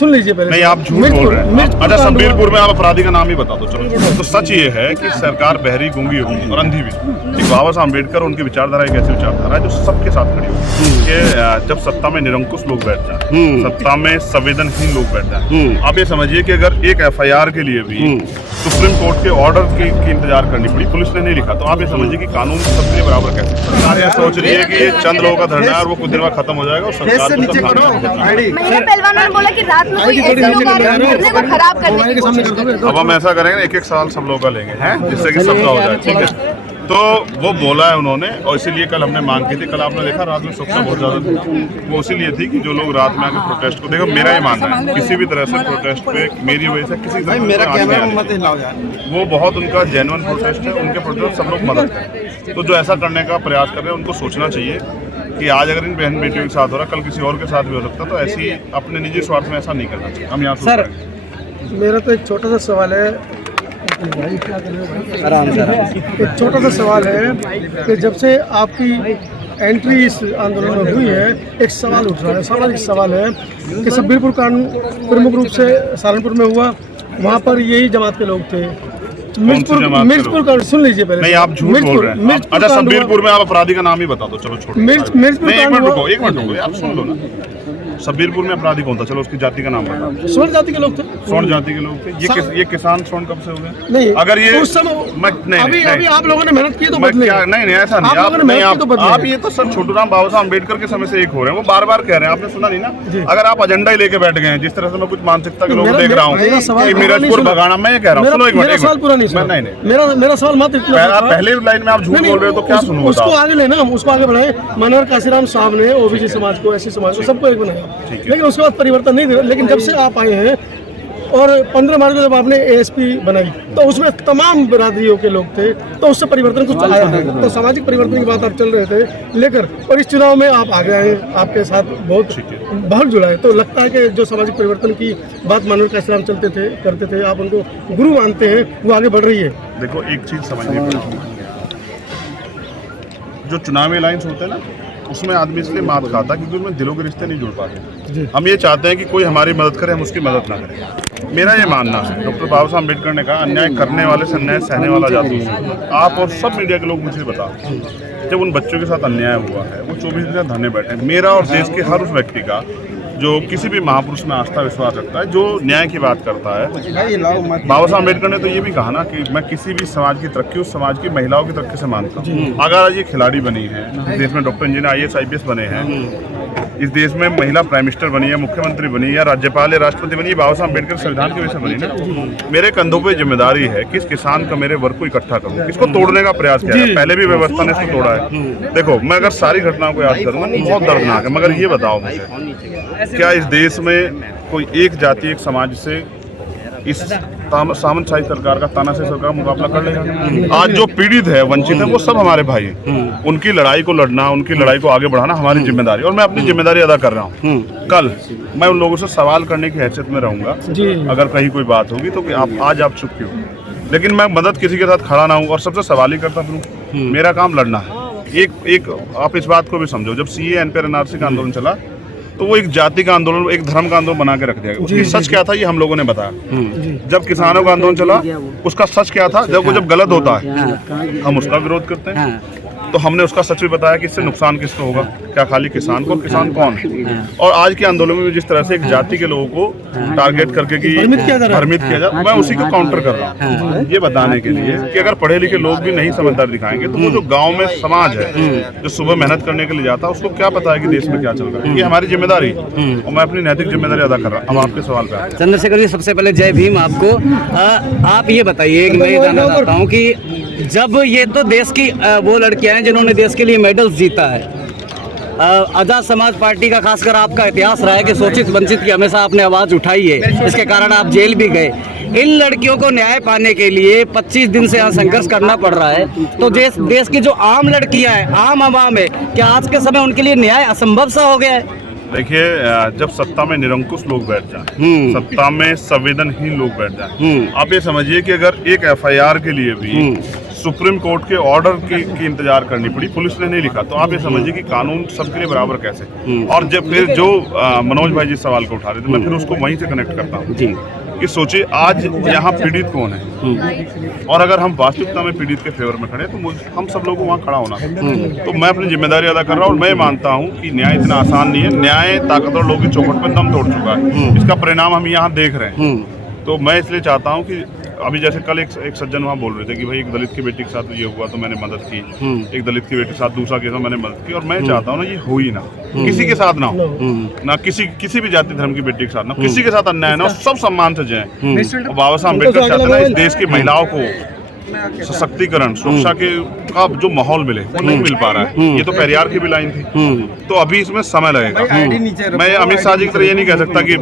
सुन लीजिए पहले। नहीं, आप झूठ बोल रहे हैं। अच्छा, शब्बीरपुर में आप अपराधी का नाम ही बता दो चलो। तो सच ये है कि सरकार बहरी, गूंगी होगी और अंधी भी। एक बाबा साहब अम्बेडकर, उनकी विचारधारा एक ऐसी विचारधारा है जो सबके साथ खड़ी होगी कि जब सत्ता में निरंकुश लोग बैठ जाए, सत्ता में संवेदनहीन लोग बैठ जाए। आप ये समझिए कि अगर एक FIR के लिए भी सुप्रीम कोर्ट के ऑर्डर की इंतजार करनी पड़ी, पुलिस ने नहीं लिखा, तो आप ये समझिए कि कानून सबके लिए बराबर कैसे। सरकार ये सोच रही है कि ये चंद लोगों का धरना है और वो कुछ देर बाद खत्म हो जाएगा और सरकार महिला पहलवानों ने बोला कि रात में कोई ऐसे लोग आ रहे हैं धरने को खराब करने की कोशिश कर रहे हैं। अब हम ऐसा करेंगे, एक साल सब लोग का लेंगे हैं, जिससे कि सबका हो जाए, ठीक है। तो वो बोला है उन्होंने, और इसीलिए कल हमने मांग की थी। कल आपने देखा रात में सुरक्षा बहुत ज़्यादा थी, वो इसीलिए थी कि जो लोग रात में आके प्रोटेस्ट को, देखो मेरा ये मानना है किसी भी तरह से प्रोटेस्ट पे मेरी वजह से किसी वो बहुत उनका जेन्युइन प्रोटेस्ट है, उनके प्रोटेस्ट सब लोग मदद करें। तो जो ऐसा करने का प्रयास कर रहे हैं उनको सोचना चाहिए कि आज अगर इन बहन बेटियों के साथ हो रहा है, कल किसी और के साथ भी हो सकता है। तो ऐसी अपने निजी स्वार्थ में ऐसा नहीं करना चाहिए। हम यहाँ सर, मेरा तो एक छोटा सा सवाल है, एक छोटा सा सवाल है कि जब से आपकी एंट्री इस आंदोलन में हुई है, एक सवाल उठ रहा है, सामाजिक सवाल है कि शब्बीरपुर कांड प्रमुख रूप से सहारनपुर में हुआ, वहाँ पर यही जमात के लोग थे। मिर्चपुर का सुन लीजिए पहले। नहीं, आप झूठ बोल रहे हैं। अच्छा, शब्बीरपुर में आप अपराधी का नाम ही बता दो चलो, छोड़ो। मिर्चपुर एक मिनट रुको, आप सुन लो ना। शब्बीरपुर में अपराधी कौन था, चलो उसकी जाति का नाम बताओ। स्वर्ण जाति के लोग थे। स्वर्ण जाति के लोग थे। ये किसान स्वर्ण कब से हो गए? नहीं, अगर ये उस समय अभी आप लोगों ने मेहनत की तो नहीं, ऐसा नहीं। आप ये तो सर छोटूराम बाबा साहब अम्बेडकर के समय से एक हो रहे हैं, वो बार बार कह रहे हैं, आपने सुना नहीं ना। अगर आप एजेंडा ही लेके बैठ गए हैं, जिस तरह से मैं कुछ मानसिकता के लोग देख रहा हूँ, मिर्चपुर भगाना, मैं ये कह रहा हूँ, मेरा सवाल पूरा नहीं, मेरा सवाल मत पहले लाइन में आप झूठ बोल रहे हो तो क्या सुनूं? उसको आगे लेना, हम उसको आगे बढ़ाए। मनोहर काशीराम साहब ने OBC समाज को, SC समाज को, सबको एक बनाया, लेकिन उसके बाद परिवर्तन नहीं दिया। लेकिन जब से आप आए हैं और 15 मार्च को जब आपने ASP बनाई, तो उसमें तमाम बिरादरियों के लोग थे, तो उससे परिवर्तन कुछ आया है। तो सामाजिक परिवर्तन की बात आप चल रहे थे लेकर, और इस चुनाव में आप आगे आए, आपके साथ बहुत बहुत जुड़ा है। तो लगता है कि जो सामाजिक परिवर्तन की बात मनोहर काशीराम करते थे, आप उनको गुरु मानते हैं, वो आगे बढ़ रही है। देखो, एक चीज समझनी पड़ेगी, जो चुनावी अलायंस होते हैं ना, उसमें आदमी इसलिए मात खाता क्योंकि उसमें दिलों के रिश्ते नहीं जुड़ पाते। हम ये चाहते हैं कि कोई हमारी मदद करे, हम उसकी मदद ना करें। मेरा ये मानना है, डॉक्टर बाबा साहब अम्बेडकर ने कहा, अन्याय करने वाले से अन्याय सहने वाला जासूस है। आप और सब मीडिया के लोग मुझे बताओ, जब उन बच्चों के साथ अन्याय हुआ है, वो 24 दिन धरने बैठे हैं। मेरा और देश के हर उस व्यक्ति का जो किसी भी महापुरुष में आस्था विश्वास रखता है, जो न्याय की बात करता है, बाबा साहब अम्बेडकर ने तो ये भी कहा ना कि मैं किसी भी समाज की तरक्की उस समाज की महिलाओं की तरक्की से मानता हूँ। अगर आज ये खिलाड़ी बनी है, इस देश में डॉक्टर इंजीनियर IAS IPS बने हैं, इस देश में महिला प्राइम मिनिस्टर बनी है, मुख्यमंत्री बनी या राज्यपाल या राष्ट्रपति बनी, बाबा साहब अम्बेडकर संविधान की वजह से बनी ना। मेरे कंधों पे जिम्मेदारी है कि इस किसान का, मेरे वर्ग को इकट्ठा करूँ, इसको तोड़ने का प्रयास किया है। पहले भी व्यवस्था ने इसको तोड़ा है। देखो, मैं अगर सारी घटनाओं को याद करूँ बहुत दर्दनाक है, मगर ये बताओ मुझे, क्या इस देश में कोई एक जाति, एक समाज से इस सामंतशाही सरकार का, तानाशाही सरकार मुकाबला कर लेगा? आज जो पीड़ित है, वंचित है, वो सब हमारे भाई हैं। उनकी लड़ाई को लड़ना, उनकी लड़ाई को आगे बढ़ाना हमारी जिम्मेदारी, और मैं अपनी जिम्मेदारी अदा कर रहा हूँ। कल मैं उन लोगों से सवाल करने की हैसियत में रहूंगा, अगर कहीं कोई बात होगी तो कि आज आप चुप क्यों, लेकिन मैं मदद किसी के साथ खड़ा ना हूँ और सबसे सवाल ही करता फिरूं। मेरा काम लड़ना है। एक आप इस बात को भी समझो, जब CAA NPR NRC का आंदोलन चला, तो वो एक जाति का आंदोलन, एक धर्म का आंदोलन बना के रख दिया गया। उसकी सच क्या था ये हम लोगों ने बताया। जब किसानों का आंदोलन चला, उसका सच क्या था? जब वो गलत होता है, हम उसका विरोध करते हैं, तो हमने उसका सच भी बताया कि इससे नुकसान किसको होगा, क्या खाली किसान को, किसान कौन। और आज के आंदोलन में जिस तरह से एक जाति के लोगों को टारगेट करके कि भ्रमित किया जाए, मैं उसी को काउंटर कर रहा हूँ, ये बताने के लिए कि अगर पढ़े लिखे लोग भी नहीं समझदारी दिखाएंगे, तो वो जो गाँव में समाज है, जो सुबह मेहनत करने के लिए जाता है, उसको क्या पता है कि देश में क्या चल रहा है। ये हमारी जिम्मेदारी, और मैं अपनी नैतिक जिम्मेदारी अदा कर रहा हूँ। अब आपके सवाल पे चंद्रशेखर जी, सबसे पहले जय भीम आपको। आप ये बताइए, मैं ये जानना चाहता हूँ कि जब ये तो देश की वो लड़कियां हैं जिन्होंने देश के लिए मेडल्स जीता है, आजाद समाज पार्टी का खासकर आपका इतिहास रहा है कि शोषित वंचित की हमेशा आपने आवाज़ उठाई है, इसके कारण आप जेल भी गए। इन लड़कियों को न्याय पाने के लिए 25 दिन से यहाँ संघर्ष करना पड़ रहा है, तो देश की जो आम लड़कियां हैं, आम आवाम है, क्या आज के समय उनके लिए न्याय असंभव सा हो गया है? देखिए जब सत्ता में निरंकुश लोग बैठ जाएं, सत्ता में संवेदनहीन लोग बैठ जाएं, आप ये समझिए कि अगर एक एफआईआर के लिए भी सुप्रीम कोर्ट के ऑर्डर की इंतजार करनी पड़ी, पुलिस ने नहीं लिखा, तो आप ये समझिए कि कानून सबके लिए बराबर कैसे। और जब फिर जो मनोज भाई जिस सवाल को उठा रहे थे, मैं फिर उसको वहीं से कनेक्ट करता हूँ कि सोचिए आज यहाँ पीड़ित कौन है, और अगर हम वास्तविकता में पीड़ित के फेवर में खड़े तो हम सब लोगों को वहाँ खड़ा होना है। तो मैं अपनी जिम्मेदारी अदा कर रहा हूँ और मैं मानता हूँ कि न्याय इतना आसान नहीं है। न्याय ताकतवर लोगों की चौखट पर दम तोड़ चुका है, इसका परिणाम हम यहाँ देख रहे हैं। तो मैं इसलिए चाहता हूँ कि अभी जैसे कल एक सज्जन वहाँ बोल रहे थे कि भाई एक दलित की बेटी के साथ ये हुआ तो मैंने मदद की, एक दलित की बेटी के साथ दूसरा केस में मैंने मदद की, और मैं चाहता हूँ ना ये हो ही ना, किसी के साथ ना हो, ना किसी भी जाति धर्म की बेटी के साथ ना, किसी के साथ अन्याय ना हो, सब सम्मान से जाए। बाबा साहब अम्बेडकर चाहते हैं इस देश की महिलाओं को सशक्तिकरण, सुरक्षा का जो माहौल मिले वो नहीं मिल पा रहा है। ये तो पेरियार की भी लाइन थी, तो अभी इसमें समय लगेगा। मैं अमित शाह जी की तरह ये नहीं कह सकता कि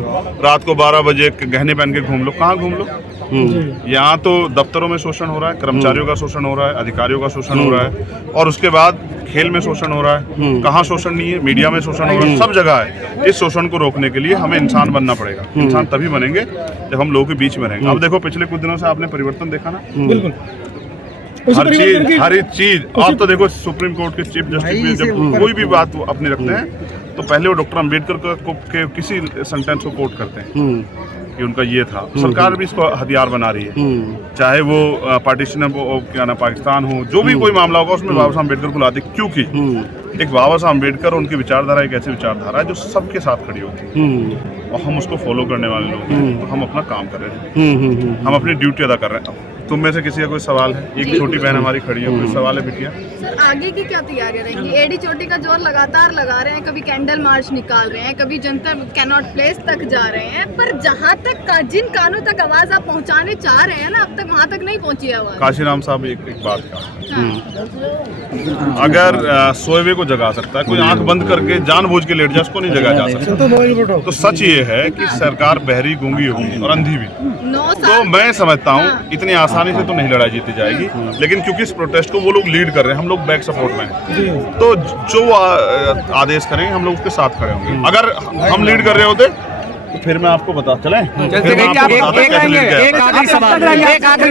रात को 12 बजे गहने पहन के घूम लो, कहाँ घूम लो। यहाँ तो दफ्तरों में शोषण हो रहा है, कर्मचारियों का शोषण हो रहा है, अधिकारियों का शोषण हो रहा है, और उसके बाद खेल में शोषण हो रहा है। कहाँ शोषण नहीं है? मीडिया में शोषण हो रहा है, सब जगह है। इस शोषण को रोकने के लिए हमें इंसान बनना पड़ेगा। इंसान तभी बनेंगे जब हम लोगों के बीच में रहेंगे। अब देखो पिछले कुछ दिनों से आपने परिवर्तन देखा ना, बिल्कुल हर एक चीज। आप तो देखो सुप्रीम कोर्ट के चीफ जस्टिस भी जब कोई भी बात वो अपनी रखते हैं तो पहले वो डॉक्टर अम्बेडकर के किसी सेंटेंस को कोट करते हैं कि उनका ये था। सरकार भी इसको हथियार बना रही है, चाहे वो पार्टीशन क्या ना पाकिस्तान हो, जो भी कोई मामला होगा उसमें बाबा साहब अम्बेडकर को लाते, क्योंकि एक बाबा साहब अम्बेडकर उनकी विचारधारा एक ऐसी विचारधारा है जो सबके साथ खड़ी होती है, और हम उसको फॉलो करने वाले लोग हैं। तो हम अपना काम कर रहे हैं, हम अपनी ड्यूटी अदा कर रहे हैं। तुम में से किसी का कोई सवाल है? एक छोटी बहन हमारी खड़ी है, कोई सवाल है बिटिया? सर आगे की क्या तैयारियां रहेंगी? एडी चोटी का जोर लगातार लगा रहे हैं, कभी कैंडल मार्च निकाल रहे हैं, कभी जनता कैनॉट प्लेस तक जा रहे हैं, पर जहां तक जिन कानों तक आवाज आप पहुंचाने चाह रहे हैं ना, अब तक वहां तक नहीं पहुंची आवाज। काशीराम साहब एक बात का, अगर सोए को जगा सकता है कोई, आंख बंद करके जानबूझ के लेट जाए उसको नहीं जगा जा सकता। तो सच ये है कि सरकार बहरी, गूंगी होगी और अंधी भी। तो मैं समझता हूँ इतनी आसानी से तो नहीं लड़ाई जीती जाएगी, लेकिन क्योंकि इस प्रोटेस्ट को वो लोग लीड कर रहे हैं, हम लोग बैक सपोर्ट में हैं, तो जो आदेश करेंगे हम लोग उसके साथ खड़े होंगे। अगर हम लीड कर रहे होते तो फिर मैं आपको बता चलें, फिर मैं आपको बताता कैसे लीड किया। एक आखिरी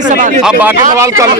सवाल, अब बाकी सवाल कल